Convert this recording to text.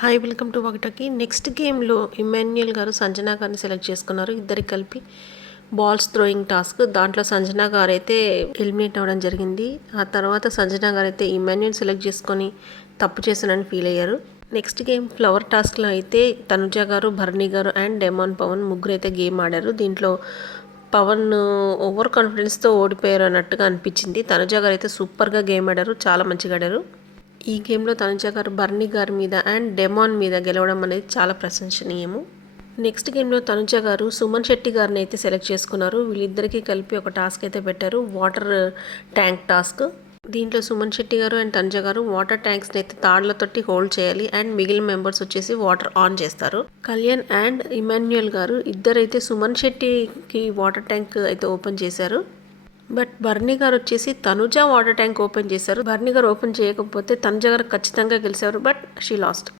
Hi welcome to walkie talkie. Next గేమ్లో Emmanuel గారు సంజన గారిని సెలెక్ట్ చేసుకున్నారు. ఇద్దరికి కలిపి బాల్స్ థ్రోయింగ్ టాస్క్. దాంట్లో సంజన గారు అయితే ఎలిమినేట్ అవ్వడం జరిగింది. ఆ తర్వాత సంజన గారు అయితే ఇమాన్యుయల్ సెలెక్ట్ చేసుకొని తప్పు చేశానని ఫీల్ అయ్యారు. నెక్స్ట్ గేమ్ ఫ్లవర్ టాస్క్లో అయితే తనుజ గారు, భరణి గారు అండ్ డెమాన్ పవన్ ముగ్గురు అయితే గేమ్ ఆడారు. దీంట్లో పవన్ ఓవర్ కాన్ఫిడెన్స్తో ఓడిపోయారు అన్నట్టుగా అనిపించింది. తనుజ గారు అయితే సూపర్గా గేమ్ ఆడారు, చాలా మంచిగా ఆడారు. ఈ గేమ్లో తనుజ గారు బర్నీ గారి మీద అండ్ డెమాన్ మీద గెలవడం అనేది చాలా ప్రశంసనీయము. నెక్స్ట్ గేమ్లో తనుజ గారు సుమన్ శెట్టి గారిని అయితే సెలెక్ట్ చేసుకున్నారు. వీళ్ళిద్దరికీ కలిపి ఒక టాస్క్ అయితే పెట్టారు, వాటర్ ట్యాంక్ టాస్క్. దీంట్లో సుమన్ శెట్టి గారు అండ్ తనుజ గారు వాటర్ ట్యాంక్స్ని అయితే తాళ్లతోటి హోల్డ్ చేయాలి అండ్ మిగిలిన మెంబర్స్ వచ్చేసి వాటర్ ఆన్ చేస్తారు. కళ్యాణ్ అండ్ ఇమాన్యుయల్ గారు ఇద్దరైతే సుమన్ శెట్టికి వాటర్ ట్యాంక్ అయితే ఓపెన్ చేశారు. బట్ బర్నీ గారు వచ్చేసి తనుజ వాటర్ ట్యాంక్ ఓపెన్ చేశారు. బర్నీ గారు ఓపెన్ చేయకపోతే తనుజ గారు ఖచ్చితంగా గెలిచారు, బట్ షీ లాస్ట్.